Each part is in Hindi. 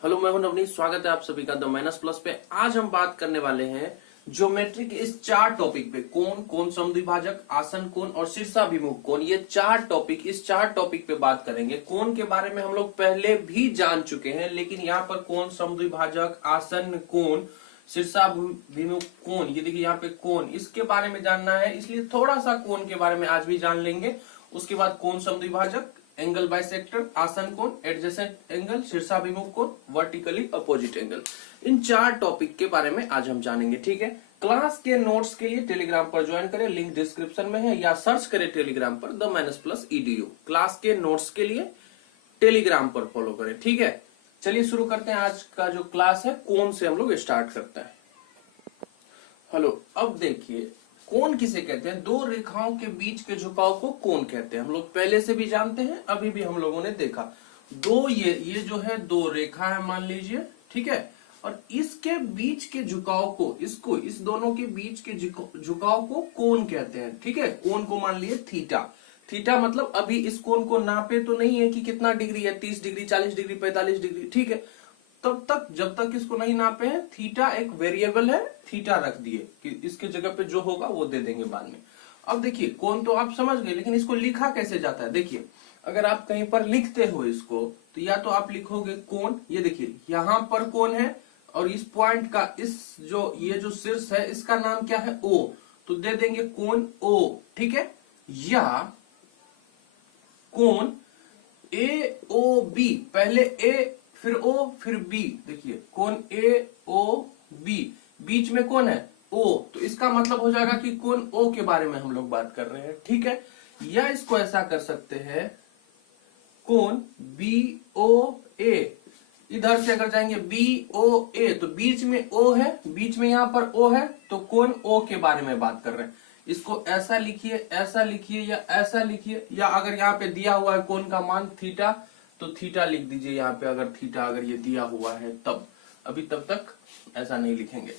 हेलो, मैं हूं नवनीत। स्वागत है आप सभी का द माइनस प्लस पे। आज हम बात करने वाले हैं ज्योमेट्री के इस चार टॉपिक पे। कोण समद्विभाजक, आसन कोण और शीर्षाभिमुख कोण, ये इस चार टॉपिक पे बात करेंगे। कोण के बारे में हम लोग पहले भी जान चुके हैं, लेकिन यहाँ पर कोण समद्विभाजक, आसन कोण, शीर्षाभिमुख कोण, ये देखिए यहाँ पे कोण, इसके बारे में जानना है, इसलिए थोड़ा सा कोण के बारे में आज भी जान लेंगे। उसके बाद कोण समद्विभाजक, एंगल बाइसेक्टर, आसन कोण, एडजेसेंट एंगल, शीर्षाभिमुख कोण, वर्टिकली अपोजिट एंगल, इन चार टॉपिक के बारे में आज हम जानेंगे। ठीक है, क्लास के नोट्स के लिए टेलीग्राम पर ज्वाइन करें, लिंक डिस्क्रिप्शन में है, या सर्च करें टेलीग्राम पर the minus plus EDU। Class के नोट्स के लिए टेलीग्राम पर फॉलो करें। ठीक है, चलिए शुरू करते हैं। आज का जो क्लास है कोण से हम लोग स्टार्ट करते हैं। हेलो, अब देखिए कोण किसे कहते हैं? दो रेखाओं के बीच के झुकाव को कोण कहते हैं। हम लोग पहले से भी जानते हैं, अभी भी हम लोगों ने देखा। दो ये जो है दो रेखा है मान लीजिए, ठीक है, और इसके बीच के झुकाव को, इस दोनों के बीच के झुकाव को कोण कहते हैं। ठीक है, कोण को मान लिए थीटा मतलब अभी इस कोण को नापे तो नहीं है कि कितना डिग्री है, 30 डिग्री, 40 डिग्री, 45 डिग्री, ठीक है। तब तक जब तक इसको नहीं नापे हैं, थीटा एक वेरिएबल है, थीटा रख दिए कि इसके जगह पे जो होगा वो दे देंगे बाद में। अब देखिए कोण तो आप समझ गए, लेकिन इसको लिखा कैसे जाता है? देखिए, अगर आप कहीं पर लिखते हो इसको, तो या तो आप लिखोगे कोण, ये देखिए यहां पर कोण है, और इस पॉइंट का ये जो शीर्ष है इसका नाम क्या है? O, तो दे देंगे कोण O, ठीक है। या कोण AOB, पहले A फिर O फिर B, देखिए कोण AOB, बीच में कौन है? O, तो इसका मतलब हो जाएगा कि कोण O के बारे में हम लोग बात कर रहे हैं, ठीक है। या इसको ऐसा कर सकते हैं, कोण BOA, इधर से अगर जाएंगे BOA, तो बीच में O है, बीच में यहां पर O है, तो कोण O के बारे में बात कर रहे हैं। इसको ऐसा लिखिए, ऐसा लिखिए, या ऐसा लिखिए, या अगर यहाँ पे दिया हुआ है कोण का मान थीटा, तो थीटा लिख दीजिए यहाँ पे। अगर थीटा अगर ये दिया हुआ है तब, अभी तब तक ऐसा नहीं लिखेंगे।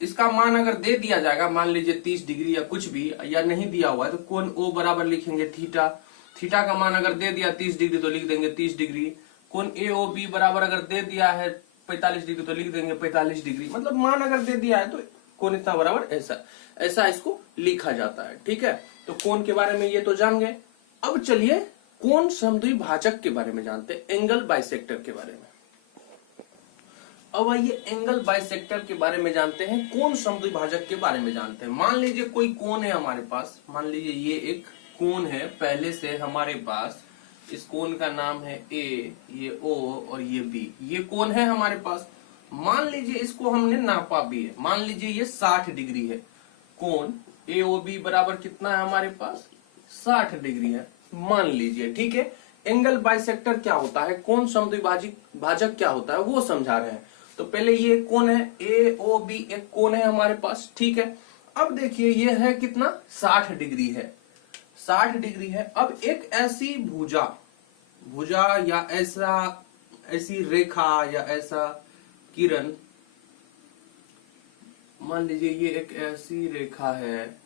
इसका मान अगर दे दिया जाएगा, मान लीजिए 30 डिग्री या कुछ भी, या नहीं दिया हुआ है, तो कोण O बराबर लिखेंगे थीटा। थीटा का मान अगर दे दिया 30 डिग्री तो लिख देंगे 30 डिग्री। कोण AOB बराबर अगर दे दिया है 45 डिग्री तो लिख देंगे 45 डिग्री। मतलब मान अगर दे दिया है तो कोण इतना बराबर ऐसा इसको लिखा जाता है, ठीक है। तो कोण के बारे में ये तो जान गए। अब चलिए कोण समद्विभाजक के बारे में जानते हैं, एंगल बाइसेक्टर के बारे में। अब आइए एंगल बाइसेक्टर के बारे में जानते हैं, कोण समद्विभाजक के बारे में जानते हैं। मान लीजिए कोई कोण है हमारे पास, मान लीजिए ये एक कोण है पहले से हमारे पास, इस कोण का नाम है A, ये O और ये B, ये कोण है हमारे पास। मान लीजिए इसको हमने नापा भी है, मान लीजिए ये 60 डिग्री है। कोण AOB बराबर कितना है हमारे पास? 60 डिग्री है मान लीजिए, ठीक है। एंगल बाइसेक्टर क्या होता है, कोण समद्विभाजक क्या होता है, वो समझा रहे हैं। तो पहले ये कोण है AOB, एक कोण है हमारे पास, ठीक है। अब देखिए ये है कितना? 60 डिग्री है, 60 डिग्री है। अब एक ऐसी भुजा या ऐसी रेखा या ऐसा किरण, मान लीजिए ये एक ऐसी रेखा है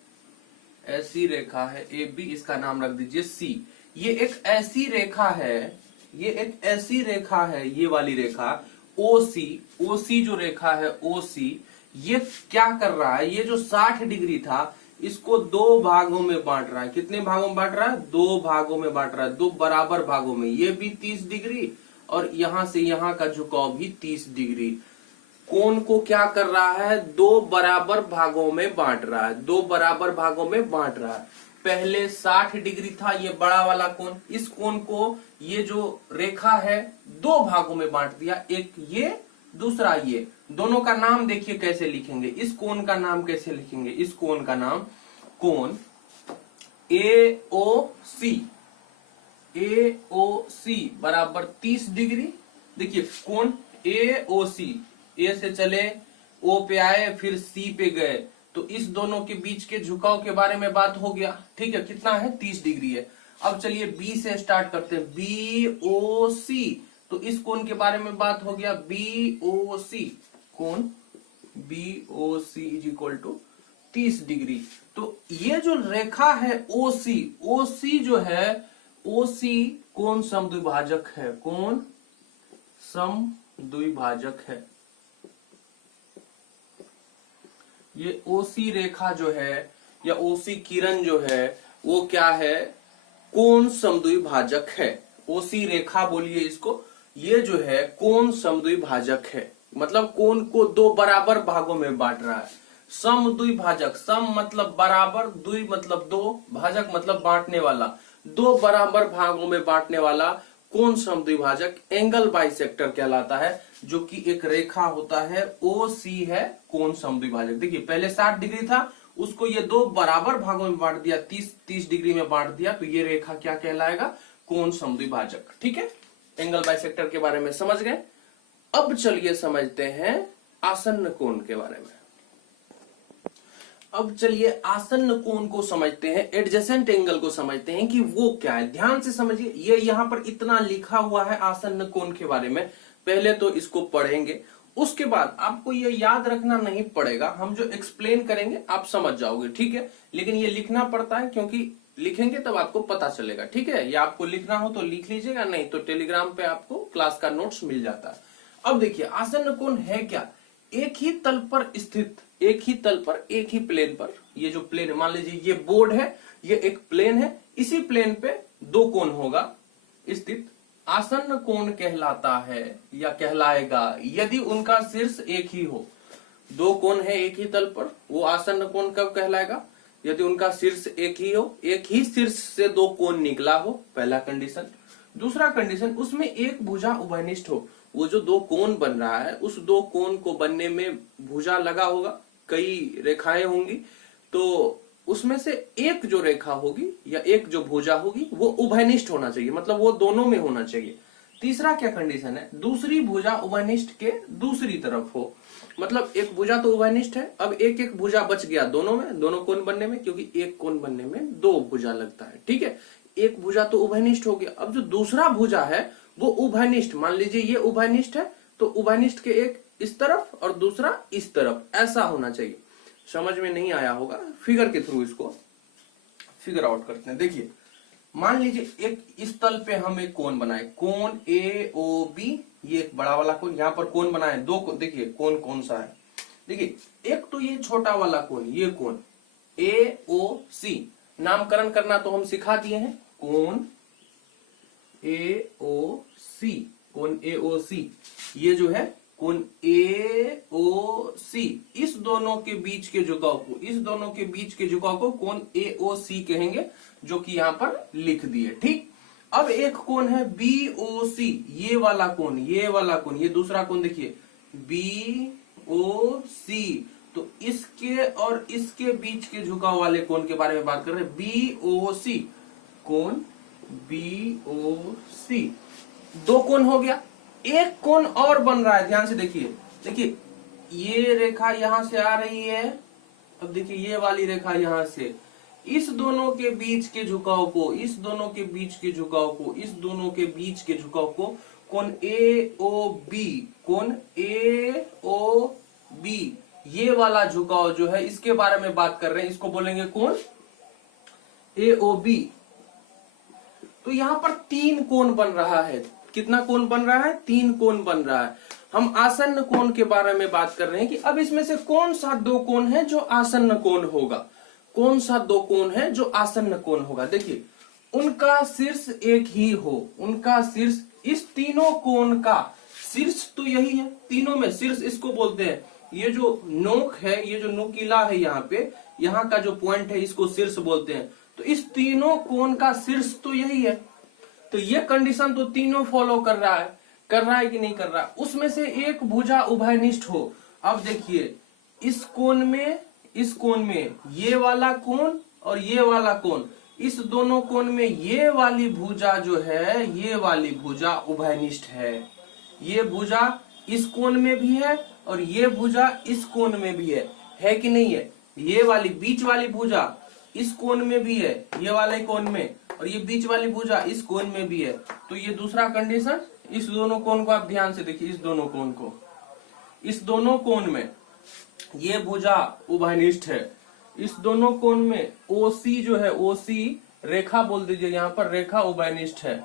AB, इसका नाम रख दीजिए C। ये एक ऐसी रेखा है, ये वाली रेखा OC जो रेखा है OC, ये क्या कर रहा है? ये जो 60 डिग्री था इसको दो भागों में बांट रहा है। कितने भागों में बांट रहा है? दो भागों में बांट रहा है, दो बराबर भागों में। ये भी 30 डिग्री और यहां से यहां का झुकाव भी 30 डिग्री। कोण को क्या कर रहा है? दो बराबर भागों में बांट रहा है, पहले 60 डिग्री था ये बड़ा वाला कोण, इस कोण को ये जो रेखा है दो भागों में बांट दिया, एक ये दूसरा ये। दोनों का नाम देखिए कैसे लिखेंगे, इस कोण का नाम कैसे लिखेंगे? इस कोण का नाम कोण AOC बराबर 30 डिग्री। देखिए कोण AOC, A से चले O पे आए फिर C पे गए, तो इस दोनों के बीच के झुकाव के बारे में बात हो गया, ठीक है। कितना है? 30 डिग्री है। अब चलिए B से स्टार्ट करते हैं, BOC, तो इस कोण के बारे में बात हो गया BOC, कोण BOC is equal to 30 degree. तो ये जो रेखा है OC जो है, OC कोण समद्विभाजक है, कोण सम द्विभाजक है। ये ओसी रेखा जो है या ओसी किरण जो है वो क्या है, कोण समद्विभाजक है। ओसी रेखा बोलिए इसको, ये जो है कोण समद्विभाजक है, मतलब कोण को दो बराबर भागों में बांट रहा है। समद्विभाजक, सम मतलब बराबर, द्वि मतलब दो, भाजक मतलब बांटने वाला, दो बराबर भागों में बांटने वाला कोण समद्विभाजक एंगल बाइसेक्टर कहलाता है, जो कि एक रेखा होता है ओ सी है कोण समद्विभाजक। देखिए पहले 60 डिग्री था, उसको ये दो बराबर भागों में बांट दिया, 30 डिग्री में बांट दिया, तो ये रेखा क्या कहलाएगा, कोण समद्विभाजक। ठीक है, एंगल बाइसेक्टर के बारे में समझ गए। अब चलिए समझते हैं आसन्न कोण के बारे में। अब चलिए आसन्न कोण को समझते हैं, एडजेसेंट एंगल को समझते हैं कि वो क्या है। ध्यान से समझिए, ये यहां पर इतना लिखा हुआ है आसन्न कोण के बारे में, पहले तो इसको पढ़ेंगे, उसके बाद आपको ये याद रखना नहीं पड़ेगा, हम जो एक्सप्लेन करेंगे आप समझ जाओगे, ठीक है। लेकिन ये लिखना पड़ता है क्योंकि लिखेंगे तब आपको पता चलेगा, ठीक है। या आपको लिखना हो तो लिख लीजिएगा, नहीं तो टेलीग्राम पे आपको क्लास का नोट्स मिल जाता है। अब देखिए आसन्न कोण है क्या, एक ही तल पर स्थित, एक ही तल पर, एक ही प्लेन पर, ये जो प्लेन मान लीजिए ये बोर्ड है, ये एक प्लेन है, इसी प्लेन पे दो कोण होगा स्थित, आसन्न कोण कहलाता है या कहलाएगा यदि उनका शीर्ष एक ही हो। दो कोण है एक ही तल पर, वो आसन्न कोण कब कहलाएगा, यदि उनका शीर्ष एक ही हो, एक ही शीर्ष से दो कोण निकला हो, पहला कंडीशन। दूसरा कंडीशन, उसमें एक भुजा उभयनिष्ठ हो, वो जो दो कोण बन रहा है उस दो कोण को बनने में भुजा लगा होगा, कई रेखाएं होंगी, तो उसमें से एक जो रेखा होगी या एक जो भुजा होगी वो उभयनिष्ठ होना चाहिए, मतलब वो दोनों में होना चाहिए। तीसरा क्या कंडीशन है, दूसरी भुजा उभयनिष्ठ के दूसरी तरफ हो, मतलब एक भुजा तो उभयनिष्ठ है, अब एक एक भुजा बच गया दोनों में, दोनों कोण बनने में, क्योंकि एक कोण बनने में दो भुजा लगता है, ठीक है। एक भुजा तो उभयनिष्ठ हो गया, अब जो दूसरा भुजा है वो उभयनिष्ठ, मान लीजिए ये उभयनिष्ठ है, तो उभयनिष्ठ के एक इस तरफ और दूसरा इस तरफ, ऐसा होना चाहिए। समझ में नहीं आया होगा, फिगर के थ्रू इसको फिगर आउट करते हैं। देखिए मान लीजिए एक इस तल पे हम एक कोण बनाए, कोण ए ओ बी, ये एक बड़ा वाला कोण, यहाँ पर कोण बनाए दो कोण, देखिए कोण कौन सा है, देखिए एक तो ये छोटा वाला कोण, ये कोण ए ओ सी, नामकरण करना तो हम सिखा दिए हैं, कोण ए ओ सी, कोण ए ओ सी, ये जो है कोण ए ओ सी, इस दोनों के बीच के झुकाव को, इस दोनों के बीच के झुकाव को कोण ए ओ सी कहेंगे, जो कि यहां पर लिख दिए, ठीक। अब एक कोण है बी ओ सी, ये वाला कोण, ये वाला कोण, ये दूसरा कोण देखिए बी ओ सी, तो इसके और इसके बीच के झुकाव वाले कोण के बारे में बात कर रहे हैं, बी ओ सी, कोण बी ओ सी, दो कोण हो गया। एक कोण और बन रहा है, ध्यान से देखिए, देखिए ये रेखा यहां से आ रही है, अब देखिए ये वाली रेखा यहां से, इस दोनों के बीच के झुकाव को, इस दोनों के बीच के झुकाव को, इस दोनों के बीच के झुकाव को कोण ए ओ बी, कोण ए ओ बी, ये वाला झुकाव जो है इसके बारे में बात कर रहे हैं, इसको बोलेंगे कोण ए ओ बी। तो यहां पर तीन कोण बन रहा है, कितना कोण बन रहा है, तीन कोण बन रहा है। हम आसन्न कोण के बारे में बात कर रहे हैं कि अब इसमें से कौन सा दो कोण है जो आसन्न कोण होगा, कौन सा दो कोण है जो आसन्न कोण होगा। देखिए उनका शीर्ष एक ही हो, उनका शीर्ष, इस तीनों कोण का शीर्ष तो यही है, तीनों में शीर्ष इसको बोलते हैं, ये जो नोक है, ये जो नोकीला है यहाँ पे, यहाँ का जो पॉइंट है इसको शीर्ष बोलते हैं। तो इस तीनों कोण का शीर्ष तो यही है, तो ये कंडीशन तो तीनों फॉलो कर रहा है कि नहीं कर रहा है। उसमें से एक भुजा उभयनिष्ठ हो। अब देखिए इस कोण में ये वाला कोण और ये वाला कोण, इस दोनों कोण में ये वाली भुजा जो है, ये वाली भुजा उभयनिष्ठ है, ये भुजा इस कोण में भी है और ये भुजा इस कोण में भी है कि नहीं है। ये वाली बीच वाली भुजा इस कोण में भी है, ये वाले कोण में, और ये बीच वाली भुजा इस कोण में भी है। तो ये दूसरा कंडीशन, इस दोनों कोण को आप ध्यान से देखिए, इस दोनों कोण को, इस दोनों कोण में ये भुजा उभयनिष्ठ है, इस दोनों कोण में ओसी जो है, ओसी रेखा बोल दीजिए, यहां पर रेखा उभयनिष्ठ है,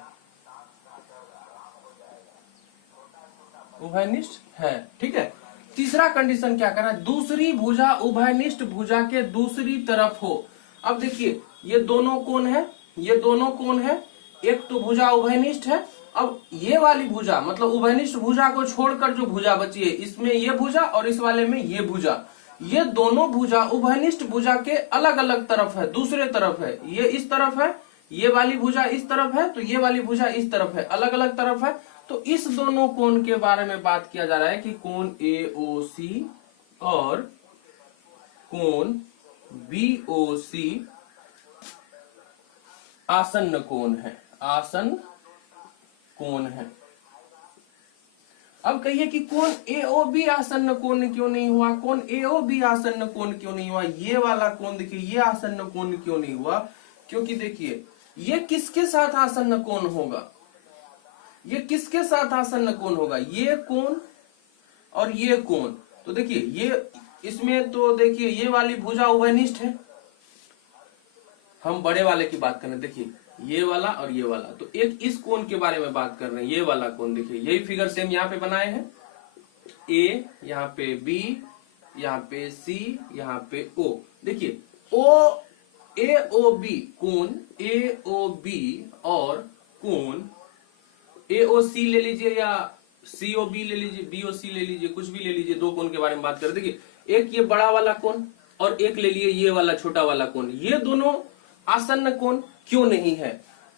उभयनिष्ठ है। ठीक है, तीसरा कंडीशन क्या करना है, दूसरी भुजा उभयनिष्ठ भुजा के दूसरी तरफ हो। अब देखिए ये दोनों कोण है, ये दोनों कोण है, एक तो भुजा उभयनिष्ठ है। अब ये वाली भुजा मतलब उभयनिष्ठ भुजा को छोड़कर जो भुजा बची है, इसमें ये भुजा और इस वाले में ये भुजा, ये दोनों भुजा उभयनिष्ठ भुजा के अलग अलग तरफ है, दूसरे तरफ है। ये इस तरफ है, ये वाली भुजा इस तरफ है, तो ये वाली भुजा इस तरफ है, अलग अलग तरफ है। तो इस दोनों कोण के बारे में बात किया जा रहा है कि कोण AOC और कोण BOC आसन्न कोण है, आसन्न कोण है। अब कहिए कि कोण AOB आसन्न कोण क्यों नहीं हुआ, कोण AOB आसन्न कोण क्यों नहीं हुआ, ये वाला कोण देखिए ये आसन्न कोण क्यों नहीं हुआ, क्योंकि देखिए ये किसके साथ आसन्न कोण होगा, ये किसके साथ आसन्न कोण होगा, ये कोण और ये कोण। तो देखिए ये इसमें तो देखिए ये वाली भुजा उभयनिष्ठ है, हम बड़े वाले की बात कर रहे हैं, देखिए ये वाला और ये वाला, तो एक इस कोण के बारे में बात कर रहे हैं, ये वाला कोण। देखिए यही फिगर सेम यहाँ पे बनाए हैं, A यहाँ पे B यहाँ पे C यहाँ पे O। देखिए AOB कोण AOB और कोण AOC ले लीजिए या COB ले लीजिए, BOC ले लीजिए, कुछ भी ले लीजिए, दो कोण के बारे में बात करें। देखिए एक ये बड़ा वाला कोण और एक ले लिए ये वाला छोटा वाला कोण, ये दोनों आसन्न कोण क्यों नहीं है,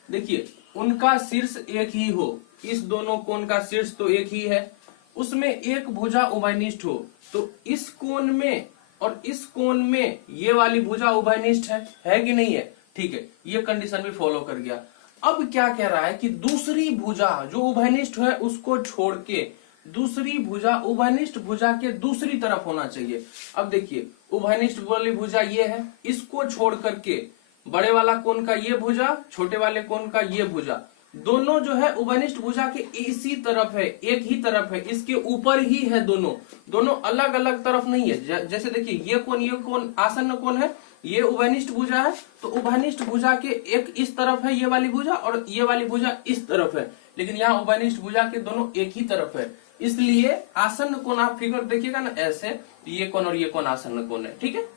देखिए उनका शीर्ष एक ही हो, इस दोनों कोण का शीर्ष तो एक ही है, उसमें एक भुजा उभयनिष्ठ हो, तो इस कोण में और इस कोण में ये वाली भुजा उभयनिष्ठ है कि नहीं है। ठीक है, ये कंडीशन भी फॉलो कर गया। अब क्या कह रहा है कि दूसरी भुजा जो उभयनिष्ठ है उसको छोड़ के दूसरी भुजा उभयनिष्ठ भुजा के दूसरी तरफ होना चाहिए। अब देखिए उभयनिष्ठ वाली भुजा ये है, इसको छोड़ करके बड़े वाला कोण का ये भुजा, छोटे वाले कोण का ये भुजा, दोनों जो है उभयनिष्ठ भुजा के इसी तरफ है, एक ही तरफ है, इसके ऊपर ही है, दोनों दोनों अलग अलग तरफ नहीं है। जैसे देखिए ये कोण आसन्न कोण है, ये उभयनिष्ठ भुजा है, तो उभयनिष्ठ भुजा के एक इस तरफ है ये वाली भुजा और ये वाली भुजा इस तरफ है, लेकिन यहाँ उभयनिष्ठ भुजा के दोनों एक ही तरफ है, इसलिए आसन्न कोण आप फिगर देखिएगा ना ऐसे, ये कोण और ये कोण आसन्न कोण है। ठीक है,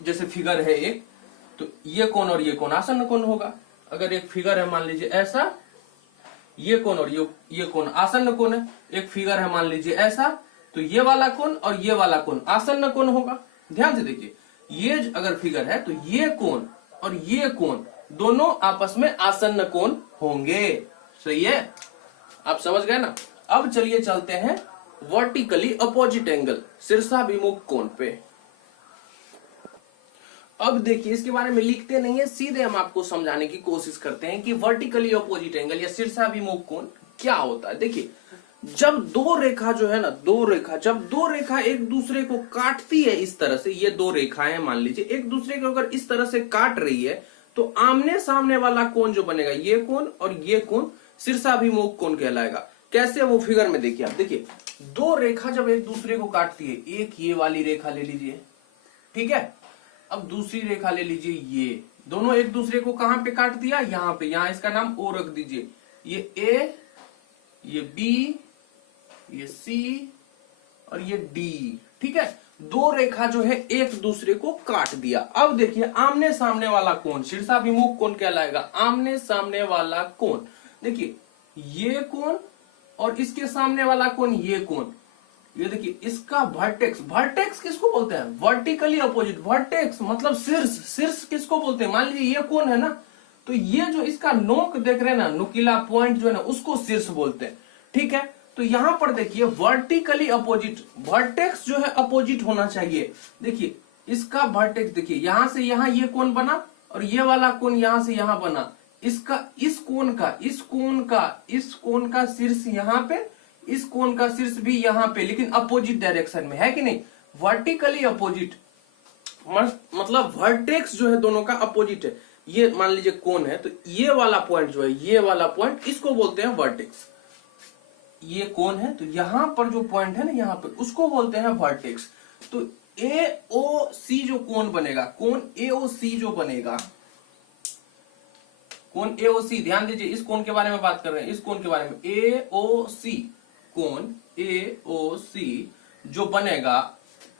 जैसे फिगर है एक, तो ये कोण और ये कोण आसन्न कोण होगा। अगर एक फिगर है मान लीजिए ऐसा, ये कोण और ये कोण आसन्न कोण है। एक फिगर है मान लीजिए ऐसा, तो ये वाला कोण और ये वाला कोण आसन्न कोण होगा। ध्यान से देखिए, ये अगर फिगर है तो ये कोण और ये कोण दोनों आपस में आसन्न कोण होंगे। सही है, आप समझ गए ना। अब चलिए चलते हैं वर्टिकली अपोजिट एंगल, शीर्षाभिमुख कोण पे। अब देखिए इसके बारे में लिखते नहीं है, सीधे हम आपको समझाने की कोशिश करते हैं कि वर्टिकली अपोजिट एंगल या शीर्षाभिमुख कोण क्या होता है। देखिए जब दो रेखा जो है ना, जब दो रेखा एक दूसरे को काटती है इस तरह से, ये दो रेखाएं मान लीजिए एक दूसरे को अगर इस तरह से काट रही है, तो आमने सामने वाला कोण जो बनेगा, ये कोण और ये कोण शीर्षाभिमुख कोण कहलाएगा। कैसे, वो फिगर में देखिए आप। देखिए दो रेखा जब एक दूसरे को काटती है, एक ये वाली रेखा ले लीजिए, ठीक है, अब दूसरी रेखा ले लीजिए, ये दोनों एक दूसरे को कहां पे काट दिया, यहां पे, यहां इसका नाम O रख दीजिए। ये A, ये B, ये C और ये D। ठीक है, दो रेखा जो है एक दूसरे को काट दिया। अब देखिए आमने सामने वाला कोण शीर्षाभिमुख कोण कहलाएगा। आमने सामने वाला कोण, देखिए ये कोण और इसके सामने वाला कोण, ये कोण, ये देखिए इसका वर्टेक्स, वर्टेक्स किसको बोलते हैं, वर्टिकली अपोजिट। वर्टेक्स मतलब शीर्ष, शीर्ष किसको बोलते हैं, मान लीजिए ये कोण है ना, तो ये जो इसका नोक देख रहे हैं ना, नुकीला पॉइंट जो है ना, उसको शीर्ष बोलते हैं। ठीक है, तो यहां पर देखिए वर्टिकली अपोजिट, वर्टेक्स जो है अपोजिट होना चाहिए। देखिए इसका वर्टेक्स देखिए, यहां से यहां ये कोण बना और ये वाला कोण यहां से यहां बना, इसका इस कोण का शीर्ष यहां पे, इस कोण का शीर्ष भी यहां पे, लेकिन अपोजिट डायरेक्शन में है कि नहीं। वर्टिकली अपोजिट मतलब वर्टेक्स जो है दोनों का अपोजिट है। ये मान लीजिए कोण है, तो ये वाला पॉइंट जो है, ये वाला पॉइंट, इसको बोलते हैं वर्टेक्स। ये कोण है, तो यहां पर जो पॉइंट है ना यहां पे, उसको बोलते हैं वर्टेक्स। तो AOC जो कोण बनेगा, कोण AOC जो बनेगा, कोण AOC, ध्यान दीजिए इस कोण के बारे में बात कर रहे हैं, इस कोण के बारे में, AOC कोण AOC जो बनेगा,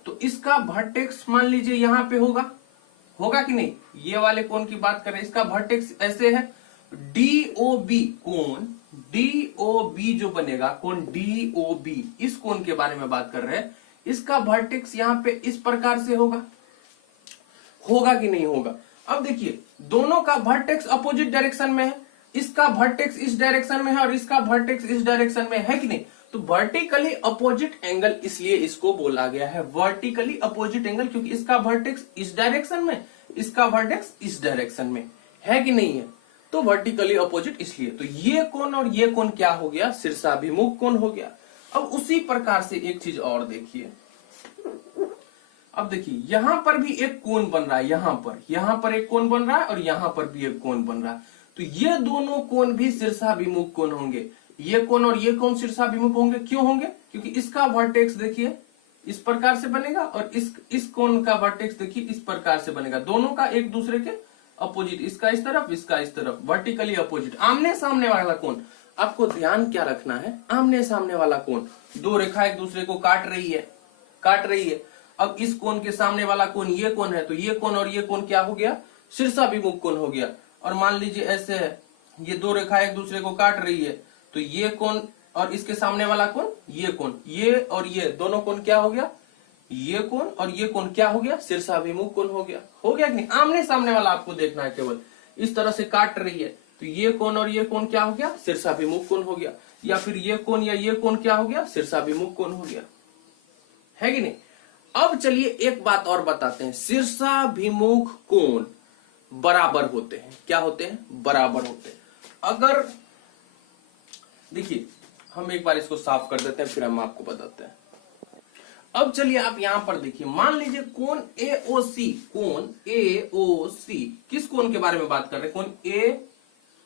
तो इसका वर्टेक्स मान लीजिए यहां पे होगा कि नहीं। ये वाले कोण की बात करें, इसका वर्टेक्स ऐसे है DOB, कोण DOB जो बनेगा, कोण DOB, इस कोण के बारे में बात कर रहे हैं। इसका वर्टेक्स यहां पे इस प्रकार से होगा कि नहीं होगा। अब देखिए दोनों का वर्टेक्स अपोजिट डायरेक्शन में है, इसका वर्टेक्स इस डायरेक्शन में है और इसका वर्टेक्स इस डायरेक्शन में है कि नहीं। तो वर्टिकली अपोजिट एंगल, इसलिए इसको बोला गया है वर्टिकली अपोजिट एंगल, क्योंकि इसका वर्टेक्स इस डायरेक्शन में, इसका वर्टेक्स इस डायरेक्शन में है कि नहीं है। तो वर्टिकली अपोजिट इसलिए, तो ये कोण और ये कोण क्या हो गया, शीर्षाभिमुख कोण हो गया। अब उसी प्रकार से एक चीज और देखिए, अब देखिए यहां पर भी एक कोण बन रहा है, यहां पर एक कोण बन रहा है और यहां पर भी एक कोण बन रहा है। तो ये दोनों कोण भी शीर्षाभिमुख कोण होंगे, ये कोण और ये कोण शीर्षाभिमुख होंगे। क्यों होंगे, क्योंकि इसका वर्टेक्स देखिए इस प्रकार से बनेगा और इस कोण का वर्टेक्स देखिए इस प्रकार से बनेगा, दोनों का एक दूसरे के अपोजिट, इसका इस तरफ, इसका इस तरफ, वर्टिकली अपोजिट, आमने सामने वाला कोण। आपको ध्यान क्या रखना है, आमने सामने वाला कोण, दो रेखा एक दूसरे को काट रही है। अब इस कोण के सामने वाला कोण ये कोण है, तो ये कोण और ये कोण क्या हो गया, शीर्षाभिमुख कोण हो गया। और मान लीजिए ऐसे है, ये दो रेखा एक दूसरे को काट रही है, तो ये कोण और इसके सामने वाला कोण, ये कोण, ये और ये दोनों कोण क्या हो गया, ये कोण और ये कोण क्या हो गया, शीर्षाभिमुख कोण हो गया कि नहीं। आमने सामने वाला आपको देखना है, केवल इस तरह से काट रही है, तो ये कोण और ये कोण क्या हो गया, शीर्षाभिमुख कोण हो गया। या फिर ये कोण या ये कोण क्या हो गया, शीर्षाभिमुख कोण हो गया, है कि नहीं। अब चलिए एक बात और बताते हैं, शीर्षाभिमुख कोण बराबर होते हैं, क्या होते हैं, बराबर होते हैं। अगर देखिए हम एक बार इसको साफ कर देते हैं, फिर हम आपको बताते हैं। अब चलिए आप यहां पर देखिए, मान लीजिए कोण AOC, कोण AOC, किस कोण के बारे में बात कर रहे हैं, कोण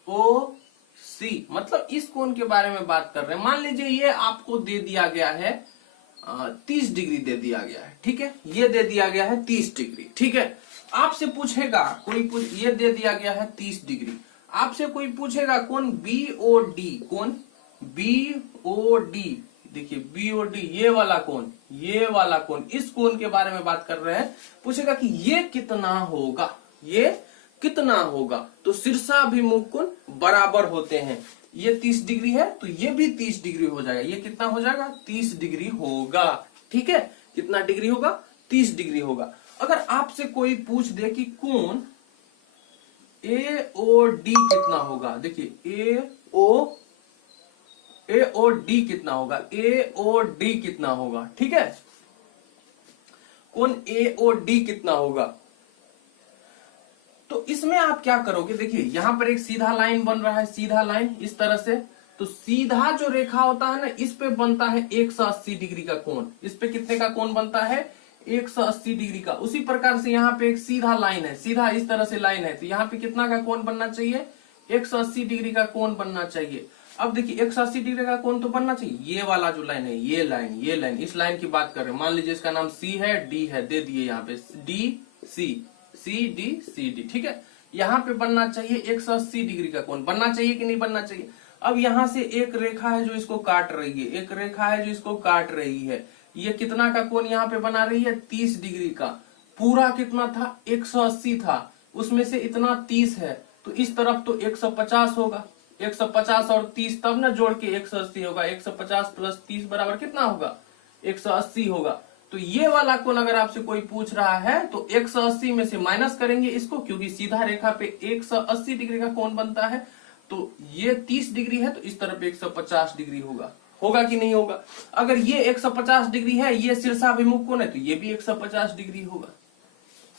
AOC, मतलब इस कोण के बारे में बात कर रहे हैं। मान लीजिए ये आपको दे दिया गया है 30 डिग्री दे दिया गया है, ठीक है, ये दे दिया गया है 30 डिग्री, ठीक है। आपसे पूछेगा ये दे दिया गया है 30 डिग्री, आपसे कोई पूछेगा कोण BOD, कोण BOD, देखिए BOD, ये वाला कोण, इस कोण के बारे में बात कर रहे हैं। पूछेगा कि ये कितना होगा, तो शीर्षाभिमुख कोण बराबर होते हैं। ये 30 डिग्री है तो ये भी 30 डिग्री हो जाएगा, ये कितना हो जाएगा, 30 डिग्री होगा, ठीक है। कितना डिग्री होगा, 30 डिग्री होगा। अगर आपसे कोई पूछ दे कि कोण AOD कितना होगा, देखिए AOD कितना होगा, ठीक है, कोण AOD कितना होगा, तो इसमें आप क्या करोगे, देखिए यहां पर एक सीधा लाइन बन रहा है, सीधा लाइन इस तरह से, तो सीधा जो रेखा होता है ना, इस पे बनता है 180 डिग्री का कोण। इस पे कितने का कोण बनता है, 180 डिग्री का। उसी प्रकार से यहाँ पे एक सीधा लाइन है, सीधा इस तरह से लाइन है, तो यहाँ पे कितना का कोण बनना चाहिए, 180 डिग्री का कोण बनना चाहिए। अब देखिए 180 डिग्री का कोण तो बनना चाहिए। ये वाला जो लाइन है, ये लाइन, इस लाइन की बात कर रहे हैं। मान लीजिए इसका नाम C है, D है, दे दिए यहाँ पे CD, ठीक है। यहाँ पे बनना चाहिए 180 डिग्री का कोण, बनना चाहिए कि नहीं बनना चाहिए। अब यहाँ से एक रेखा है जो इसको काट रही है, ये कितना का कोण यहाँ पे बना रही है, 30 डिग्री का। पूरा कितना था, 180 था, उसमें से इतना 30 है, तो इस तरफ तो 150 होगा, 150 और 30 तब ना जोड़ के 180 होगा। 150 प्लस 30 बराबर कितना होगा, 180 होगा। तो ये वाला कोण अगर आपसे कोई पूछ रहा है तो 180 में से माइनस करेंगे इसको, क्योंकि सीधा रेखा पे 180 डिग्री का कोण बनता है, तो ये 30 डिग्री है, तो इस तरफ 150 डिग्री होगा कि नहीं होगा। अगर ये 150 डिग्री है, ये शीर्षाभिमुख कोण है, तो ये भी 150 डिग्री होगा,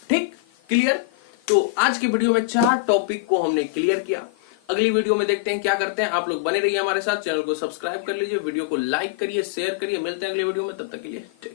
ठीक, क्लियर। तो आज के वीडियो में 4 टॉपिक को हमने क्लियर किया। अगली वीडियो में देखते हैं क्या करते हैं। आप लोग बने रहिए हमारे साथ, चैनल को सब्सक्राइब कर लीजिए, वीडियो को लाइक करिए, शेयर करिए। मिलते हैं अगले वीडियो में, तब तक के लिए।